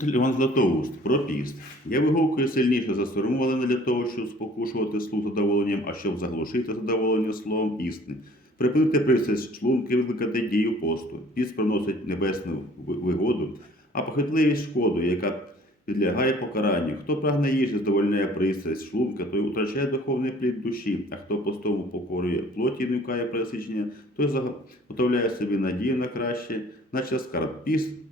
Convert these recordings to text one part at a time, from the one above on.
Тут Іван Златоуст про піст. Я вигукую сильніше за сорому, але не для того, щоб спокушувати слух задоволенням, а щоб заглушити задоволення словом істини. Припинити пристрасть шлунки, викликати дію посту. Піст приносить небесну вигоду, а похитливість шкоду, яка підлягає покаранню. Хто прагне їжі, задовольняє пристрасть шлунка, той утрачає духовний плід душі, а хто постому покорює плоті і уникає пересичення, той заготовляє собі надію на краще, наче скарб піст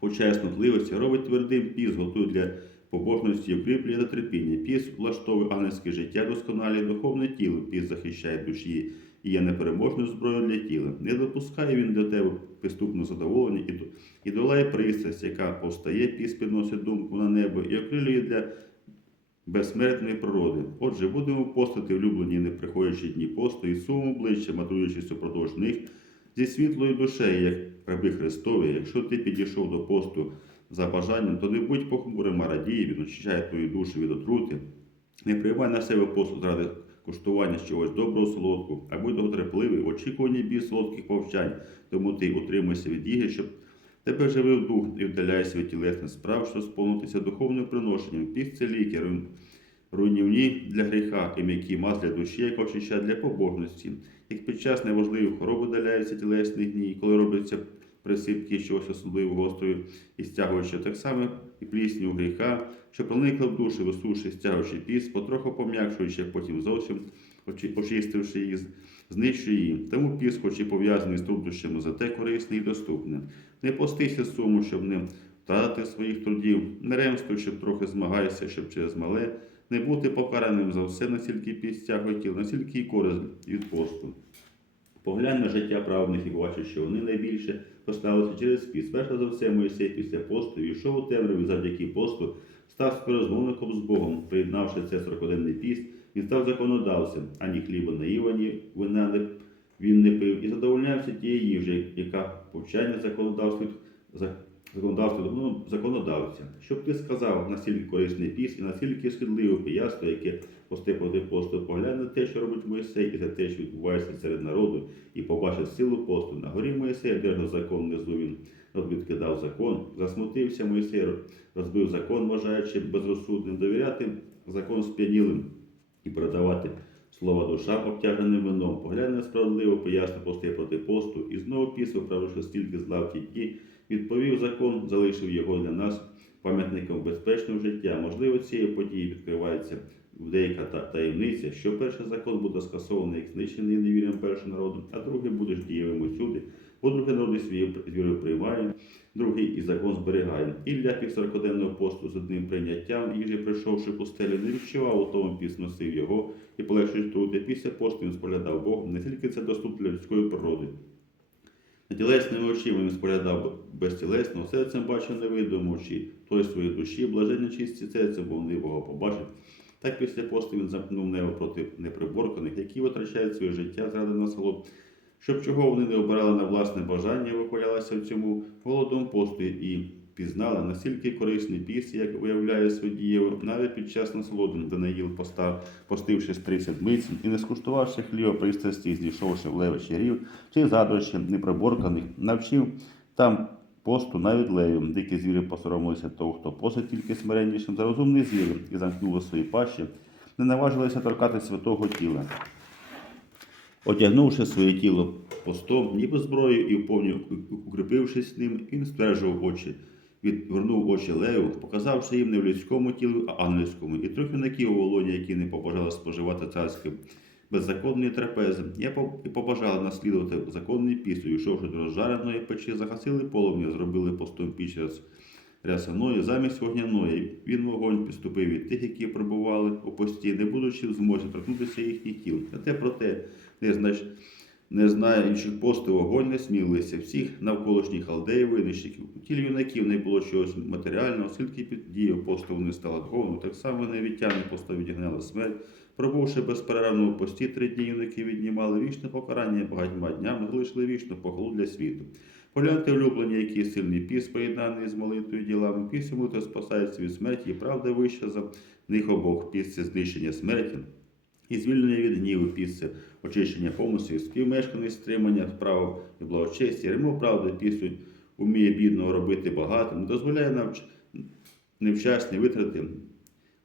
Почає снутливості, робить твердим піс, готує для побожності, укріплює та терпіння. Піс влаштовує ангельське життя, досконалює духовне тіло, піс захищає душі і є непереможною зброєю для тіла. Не допускає він для тебе підступного задоволення і, долає пристрасть, яка повстає, піс підносить думку на небо і окрилює для безсмертної природи. Отже, будемо постати влюблені, не приходячи дні посту і сумом обличчя, матруючись упродовж них зі світлою душею, як раби Христові. Якщо ти підійшов до посту за бажанням, то не будь похмурим, а радій, він очищає твою душу від отрути. Не приймай на себе посту заради куштування чогось доброго солодкого, а будь довготерпливий в очікуванні бій солодких повчань, тому ти утримуйся від їжі, щоб тебе живив дух і вдаляйся від тілесних справ, що сповнитися духовним приношенням. Піст це ліки, ру- руйнівні для гріха і м'які маз для душі, яка очищає для побожності. Як під час неважливої хвороби вдаляється тілесний гній, коли робляться присипки чогось особливо гострою і стягуючи так само і плісню гріха, що проникла в душу, висушуючи, стягуючи піс, потроху пом'якшуючи, потім зовсім очистивши її, знищує її. Тому піс, хоч і пов'язаний з труднощами, зате корисний і доступний. Не постися суму, щоб не втратити своїх трудів, не ремствуй, щоб трохи змагайся, щоб через мале не бути покараним за все, настільки піс стягує настільки і користь від посту. Поглянь на життя праведних і бачиш, що вони найбільше поставилися через піс. Перше за все, Моїсей після посту війшов у темряву завдяки посту став співрозмовником з Богом, приєднавши це сорокоденний піст, він став законодавцем, ані хліба не їв, ані вина не він не пив і задовольнявся тією їжею, яка повчання законодавству за- ну, законодавця. Щоб ти сказав, настільки корисний піс і настільки шкідливе пияство, яке пости проти посту, поглянь на те, що робить Моїсей, і за те, що відбувається серед народу, і побачив силу посту. На горі Моїсей держав закон внизу він відкидав закон, засмутився Моїсей, розбив закон, вважаючи безрозсудним довіряти закон сп'янілим і передавати слова душа, обтяженим вином. погляне справедливо поясне пости проти посту, і знову пісню, правивши стільки зла в ті дні, відповів закон, залишив його для нас пам'ятником безпечного життя. Можливо, цією події відкривається деяка таємниця, що перший закон буде скасований як знищений невірним першим народом, а другий буде ж дієвим усюди, бо другий народ свою вірою приймає, другий і закон зберігає. І для півсорокоденного посту з одним прийняттям їжі, прийшовши пустелю, не відчував тому піс носив його і полегшуючи труди. Після посту він споглядав Бог, не тільки це доступно для людської природи. Тілесними очима він споглядав безтілесно, серцем бачив невидимо очі, той своїй душі, блаженно чисті серце, бо вони Бога побачить. Так після посту він замкнув небо проти неприборканих, які витрачають своє життя заради насолод, щоб чого вони не обирали на власне бажання, вихвалялися в цьому голодом посту і пізнали, настільки корисний піс, як виявляє сводієво, навіть під час насолоди Даниїл постав, постившись 30 миць і не скуштувавши хліба пристрасті, зійшовши в левичі рів, чи задощі неприборканих, навчив там посту навіть левів. Дикі звірі посоромилися того, хто посить тільки смиреннішим за розумний звір і замкнули свої пащі, не наважилися торкати святого тіла. Одягнувши своє тіло постом, ніби зброєю і вповню укріпившись ним, він стверджував очі, відвернув очі леву, показавши їм не в людському тілі, а ангельському, і трохи юнаків у волоні, які не побажали споживати царське беззаконної трапези, я по- і побажали наслідувати законний пісню, йшовши до розжареної печі, загасили полум'я, зробили постом піч рясаної замість вогняної. Він вогонь підступив від тих, які пробували у пості, не будучи в змозі торкнутися їхніх тіл. Проте проте не знач... Не знаючих посту вогонь не смілися, всіх навколишніх халдеїв винищив. У тілі юнаків не було чогось матеріального, оскільки під дією посту вони стали духовно, так само невітяни посту відігнали смерть. Пробувши безперервно у пості три дні юнаки віднімали вічне покарання багатьма днями, залишили вічну похолу для світу. Погляньте улюблені, який сильний піс, поєднаний з молитвою ділами, піс і молитва спасається від смерті, і правда вища за них обох. Піс це знищення смерті і звільнення від гніву, піс це очищення помислів, співмешканість, стримання справ і благочесті, ремов правди, пісу вміє бідного робити багато, не дозволяє навч... невчасні витрати,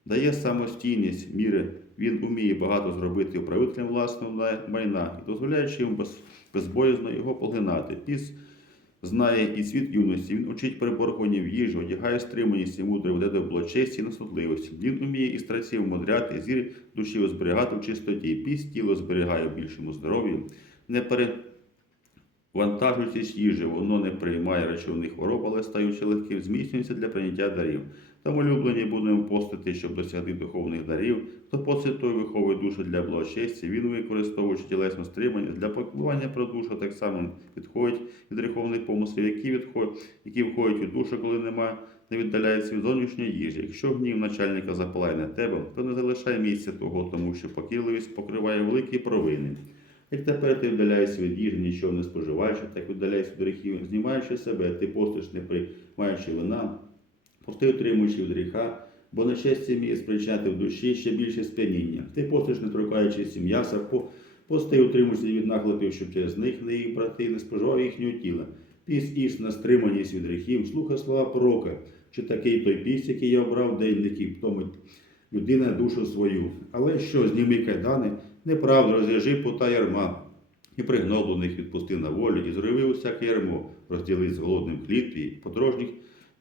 дає самостійність міри. Він уміє багато зробити управителем власного майна і дозволяючи йому без, безбоязно його поглинати. Піс знає і світ юності. Він учить переборгонів їжі, одягає стриманість і мудро веде до благочесті і насудливості. Він уміє і страців мудряти, зір душі зберігати в чистоті. Піс тіло зберігає в більшому здоров'ї, не перевантажуючись їжі, воно не приймає речовних хвороб, але стаючи легким, зміцнюється для прийняття дарів. Тому улюблені будемо постити, щоб досягти духовних дарів. Хто постить, той виховує душу для благочесті. Він, використовуючи тілесну стриманість для піклування про душу, так само відходить від гріховних помислів, які, відходять, які входять у душу, коли нема, не віддаляється від зовнішньої їжі. Якщо гнів начальника запалає на тебе, то не залишай місця того, тому що покірливість покриває великі провини. Як тепер ти віддаляєшся від їжі, нічого не споживаючи, так віддаляйся від гріхів, знімаючи себе, ти постиш, не приймаючи вина, пости утримуючи від гріха, бо нещастя вміє спричиняти в душі ще більше сп'яніння. Ти постиш, не торкаючись м'яса, по- пости утримуючи від наглипів, щоб через них не їх брати, не споживав їхнього тіла. Піс іш на стриманість від гріхів, слухай слова пророка, чи такий той піс, який я обрав денників, втомить людина душу свою. Але що, зніми кайдани, неправда, розв'яжи пута ярма, і пригноблених відпусти на волю, і зриви усяке ярмо, розділи з голодним хліб твій, подорожніх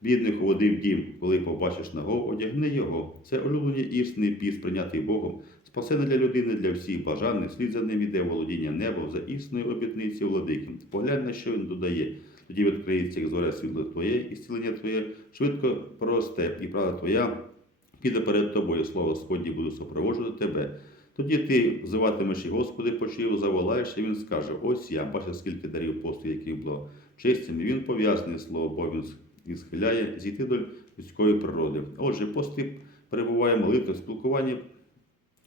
бідних уводи в дім, коли побачиш нагого, одягни його. Це улюблені істинний піс, прийнятий Богом, спасене для людини, для всіх бажаних, слід за ним іде володіння небом за існою обітниці владики. Поглянь, на що він додає. Тоді відкриється, як зоря світло твоє, і зцілення твоє швидко просте, і правда твоя піде перед тобою, слово Господні буду супроводжувати тебе. Тоді ти взиватимеш і Господи, почив, заволаєш, і він скаже: Ось я, бачиш, скільки дарів посту, яких було чистим, і він пов'язаний слово, бо він і схиляє зійти до людської природи. Отже, пости перебуває молитва, спілкування,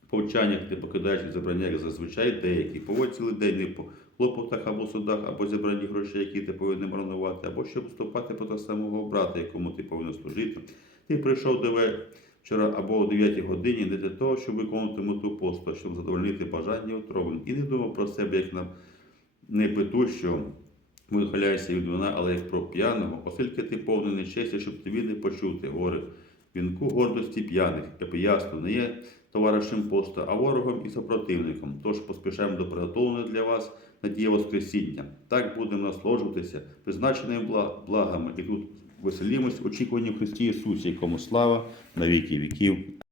повчаннях, ти покидаючи забрання, як зазвичай деякі. Поводь цілий день не по клопотах або судах, або зібрані грошей, які ти повинен марнувати, або щоб вступати проти самого брата, якому ти повинен служити. Ти прийшов до вечора або о 9 годині не для того, щоб виконувати мету посту, щоб задовольнити бажання утроби. І не думав про себе, як на непитущого, вихиляєшся від вина, але як про п'яного, оскільки ти повний нечесті, щоб тобі не почути, говорить, вінку гордості п'яних, як ясно, не є товаришем поста, а ворогом і супротивником. Тож поспішаємо до приготовленого для вас надія Воскресіння. Так будемо насолоджуватися призначеними благами і тут веселімось в Христі Ісусі, якому слава на віки віків.